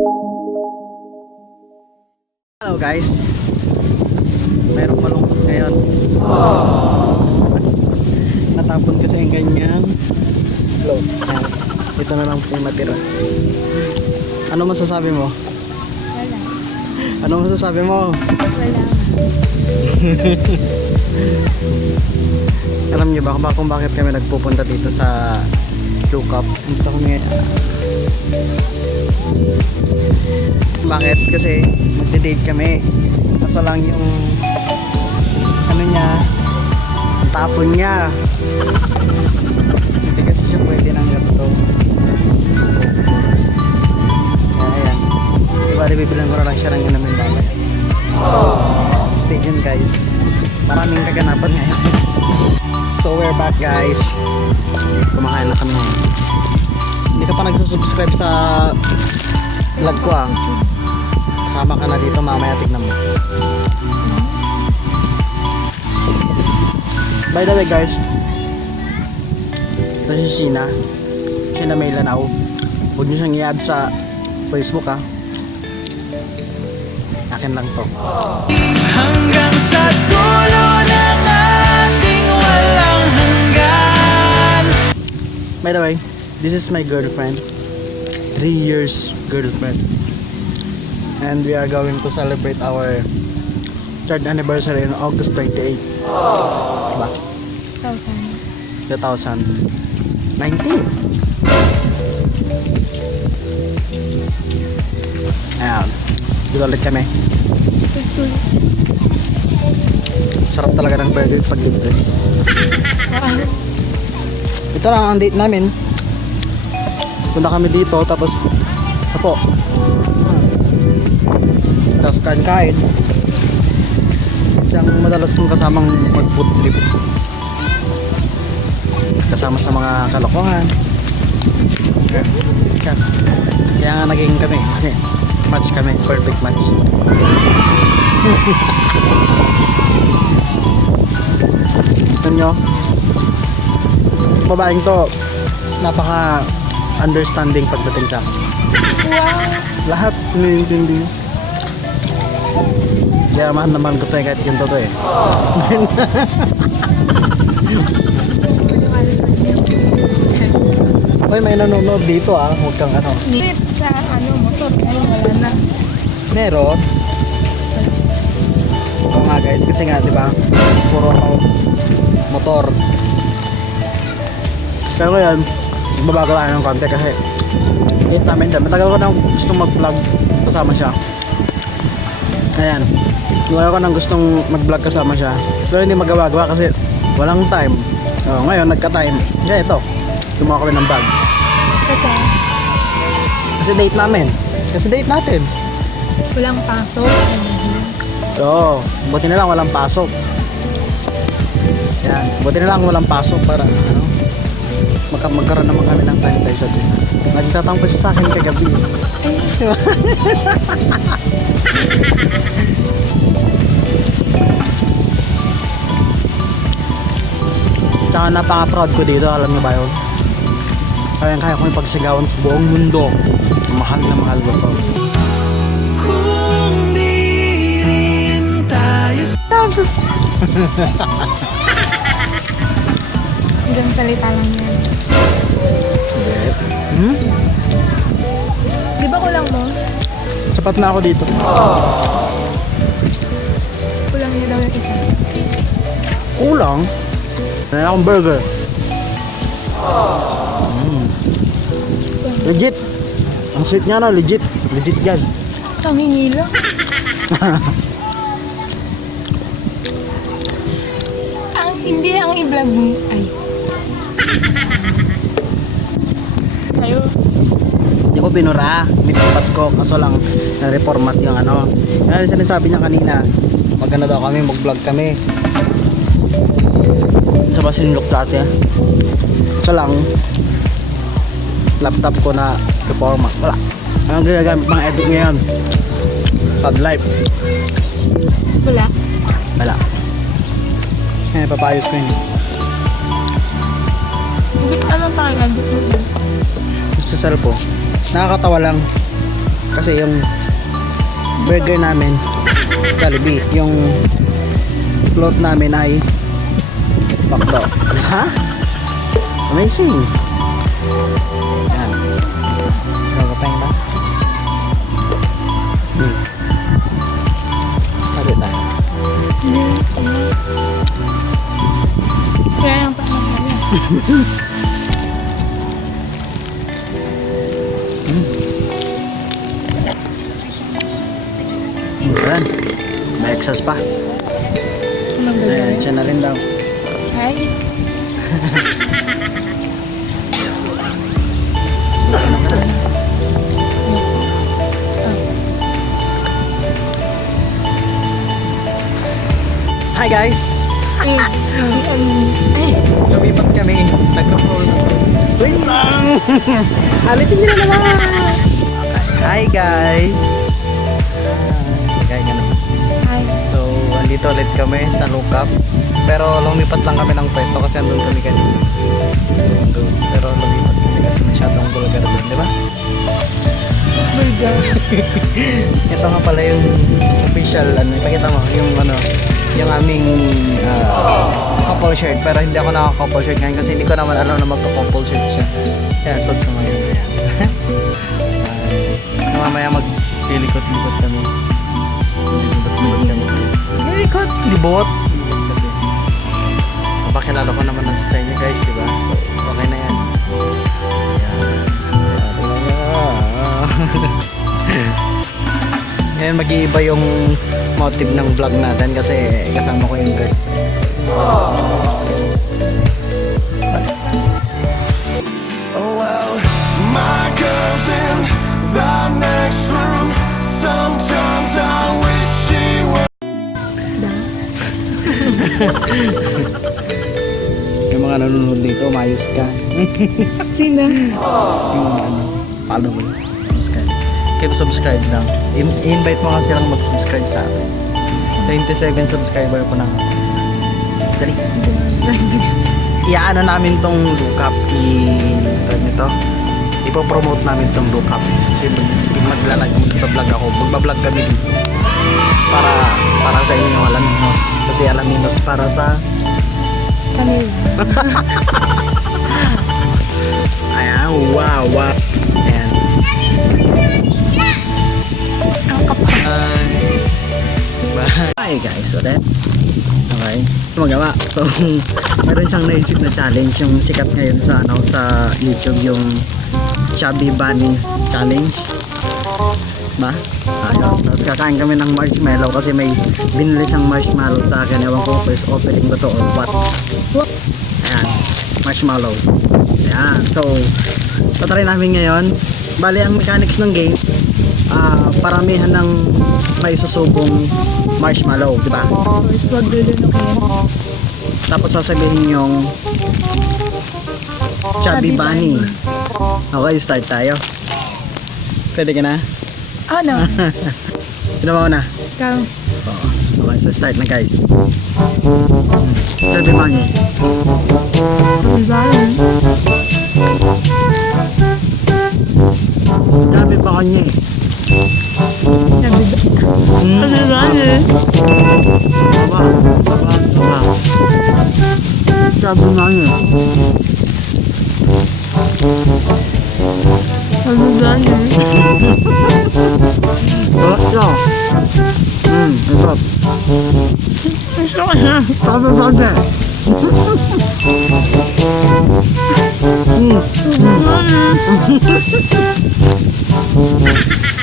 Hello guys, mayroong malungkot ngayon. Natapon kasi yung ganyan. Hello. Ito na lang po yung matira. Ano masasabi mo? Wala. Ano masasabi mo? Wala. Alam niyo ba kung bakit kami nagpupunta dito sa Lukap? Dito kami. Bakit? Kasi magde-date kami. Kaso lang yung ano niya, tapon niya. Hindi kasi siya pwede ng ganito. Kaya ayan. Diba, bibilang ko na lang siya ng inumin mamaya. So, stay tuned guys. Maraming kaganapan ngayon. So we're back guys. Kumakain na kami ngayon. Hindi ka pa nagsusubscribe sa vlog ko ah. Kasama ka na dito mamaya, tignan mo. By the way guys, ito si Sheena. Sheena May Lanao. Huwag nyo siyang i-add sa Facebook ah. Akin lang to. Hanggang sa dulo ng ating walang hanggan. By the way, this is my girlfriend. 3 years girlfriend. And we are going to celebrate our 3rd anniversary on August 28. Diba? 2019. Ayan. Dito ulit kami. Sarap talaga ng burger pag libre. Ito lang ang date namin. Punta kami dito tapos apo. Tapos kain. Siyang madalas kong kasamang mag-food trip. Kasama sa mga kalokohan. Kaya nga naging kami kasi match kami, perfect match. Ito nyo, babaeng to napaka understanding pagdating siya. Wow. Lahat naiintindi. Kaya mahal naman ko to eh, kahit ganito to eh. Uy, may nanonood dito ah. Huwag kang ano. Nip sa motor. Ngayon wala na. Meron. Oo nga guys, kasi nga diba puro motor. Pero ngayon babago lang ng konti kasi hit namin din. Matagal ko nang gustong mag-vlog kasama siya. Ayan, wala ko nang gustong mag-vlog kasama siya, pero hindi magawa-gawa kasi walang time. Ngayon nagka-time. Kaya ito, gumawa kami ng vlog. Kasi date namin. Kasi date natin. Walang pasok. Oo, buti na lang walang pasok. Yan, buti na lang walang pasok para ano, magkaroon naman kami ng time sa isa't isa. Nagtatampo siya sa akin kagabi. Diba? Tsaka napaka-proud ko dito, alam niyo ba yun? Kaya ko yung pagsigawan sa buong mundo. Mahal na mahal ko to. Kung di rin tayo Hanggang salita lang yan. Hmm? Di ba kulang mo? Sapat na ako dito. Kulang niya daw yung isa. Kulang? Meron akong burger. Legit. Ang sweet niya na, legit. Legit yan. Ang hingi lang. Hindi ang i-vlog mo. Ay. Tayo. Hindi ko pinura. Mitipat ko. Kaso lang na-reformat yung ano. Kaya sinasabi niya kanina, maganda daw kami, mag-vlog kami. Sa Basinlok dati. Kaso lang, laptop ko na reformat. Wala. Ang ginagamit mga edit ngayon. Pad life. Wala. Wala. Papayos ko yun. Hindi pa naman pakikagit mo. Sa cellphone. Nakakatawa lang. Kasi yung burger namin, Jollibee, yung float namin ay McDo. Ha? Amazing. Yan. Magpapahing na. Pagod tayo. Kaya yung pamamahala. Yan. May excess pa. Ayan, siya na rin daw. Hi. Hi guys! Ay. Lumipat kami. Nag-roll. Wait lang! Alisin nyo na naman! Okay. Hi guys! Kaya ganun. Hi. So, andito ulit kami sa Lukap. Pero lumipat lang kami ng pwesto kasi andun kami kanina. Pero lumipat kami kasi masyadong bulgar doon, di ba? Burger. Ito nga pala yung official, ano, ipakita mo, yung aming couple shirt. Pero hindi ako naka-couple shirt ngayon kasi hindi ko naman alam na magka-couple shirt siya. Kaya suot ko ngayon. Ayan. Mamaya mag-likot-likot kami. Libot kami. Likot? Libot? Kasi mapakilala ko naman sa inyo guys, diba? So, okay na yan. Ngayon mag-iiba yung motive ng vlog natin kasi kasama ko yung girl. Oh well, my girl's in the next room. Sometimes I wish she were. Yung mga nanonood dito, mayos ka. Sino? Yung followers, subscribe. Keep subscribe lang. I-invite mo nga silang mag-subscribe sa akin. 27 subscriber po na. Dali. Iaano namin tong Lukap. Ipo-promote namin tong Lukap. Magbablog ako. Magbablog kami dito. Para sa inyo yung Alaminos. Kasi Alaminos para sa Kanila. ayan, wow. Ayan. Ang kapal. Bye guys, ulit. Okay, magawa. So, meron siyang naisip na challenge yung sikat ngayon sa sa YouTube, yung Chubby Bunny Challenge. Ba? Ayun. Tapos kakain kami ng marshmallow kasi may binili siyang marshmallow sa akin. Ewan ko first opening ba to or what. Ayan, marshmallow. Ayan. So, tatry namin ngayon. Bali, ang mechanics ng game, paramihan ng may susubong marshmallow, di ba? Tapos wag dulo na kayo. Tapos sasabihin yung Chubby Bunny. Okay, start tayo. Pwede ka na? Ano? Ginawa ko na. Ikaw. Oo. Okay, so start na guys. Chubby Bunny. Diba? Chubby Bunny. Sabi ba? Diba? Baba. Chubby Bunny. Sabi ba? Ito. Ito. Gusto ko na. Chubby Bunny.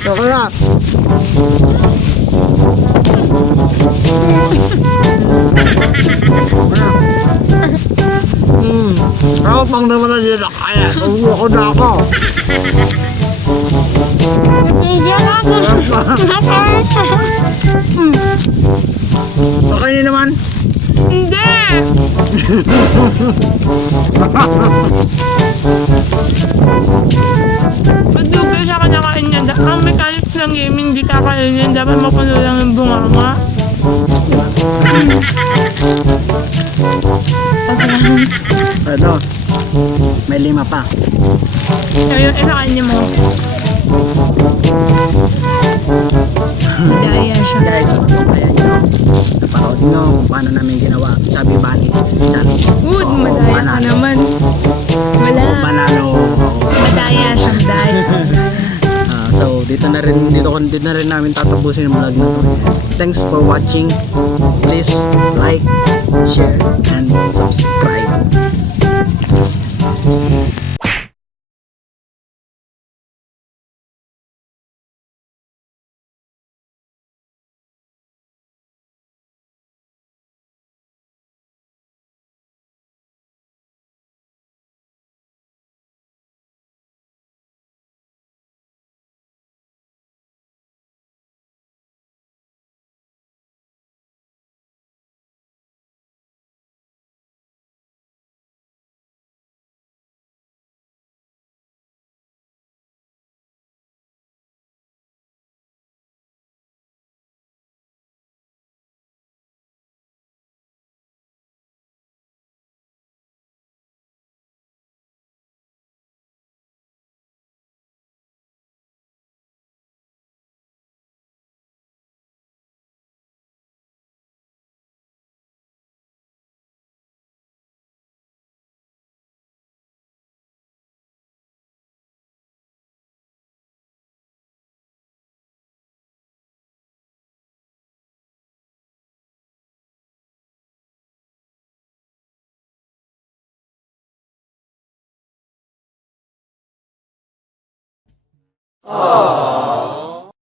Okay na. Ako pang naman na dito kaya. Uwi ko na ako. Iyak ako. Okay na naman. Hindi! Pagdugay siya kanakain niya. Ang mechanics ng game, hindi kakainin. Dapat mapuno lang yung bunganga. Ito. May 5 pa. Kaya yung isa kanya mo. guys, ayan nyo. Napanood nyo kung paano namin ginawa Chubby Bunny challenge. Good, Oo, madaya ka panalo. naman. Wala. Panalo. Madaya siya, madaya. So dito na rin namin tatapusin yung vlog na to. Thanks for watching. Please like, share, and subscribe. Aww.